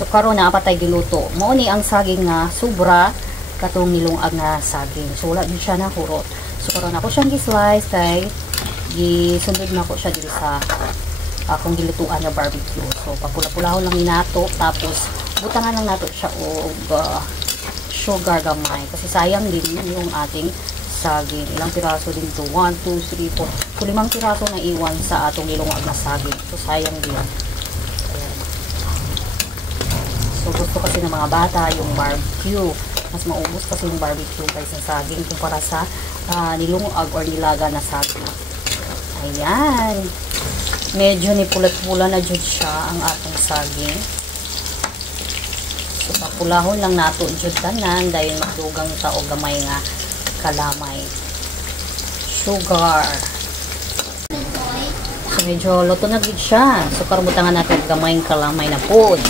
So karon na patay giluto. Mao ni ang saging nga sobra katong nilungag na saging. So wala din siya na hurot. So karon ako siyang gi-slice kay gisundod na ko siya dito sa akong gilutuan nga barbecue. So papula-pulahon lang nato tapos butangan lang nato siya og sugar gamay kasi sayang din yung ating saging. Ilang piraso din to? 1, 2, 3, 4. So 5 piraso na iwan sa atong nilungag na saging. So sayang din. Ayan. So gusto kasi ng mga bata yung barbecue. Mas maubos kasi yung barbecue kaysa saging kumpara sa nilungag or nilaga na saging. Ayan. Medyo ni pulat-pula na jud siya ang atong saging. So papulahon lang nato jud tanan dahil magdugang ta og gamay nga kalamay. Sugar. So medyo luto na gid siya. So karon butangan natin gamay nga kalamay na pod.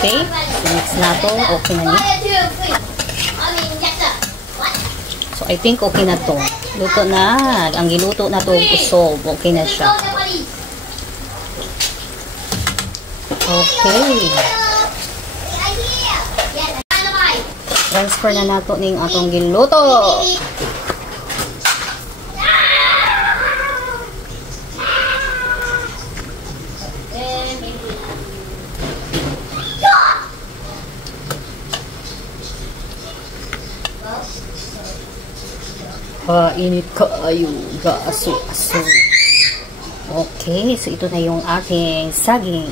Okay, so mix na to. Okay na niya. So I think okay na to. Luto na. Ang giluto na to usog. Okay na siya. Okay. Transfer na nato ning atong giluto. Init kaayo gaso-aso. Okay, so ito na yung ating saging.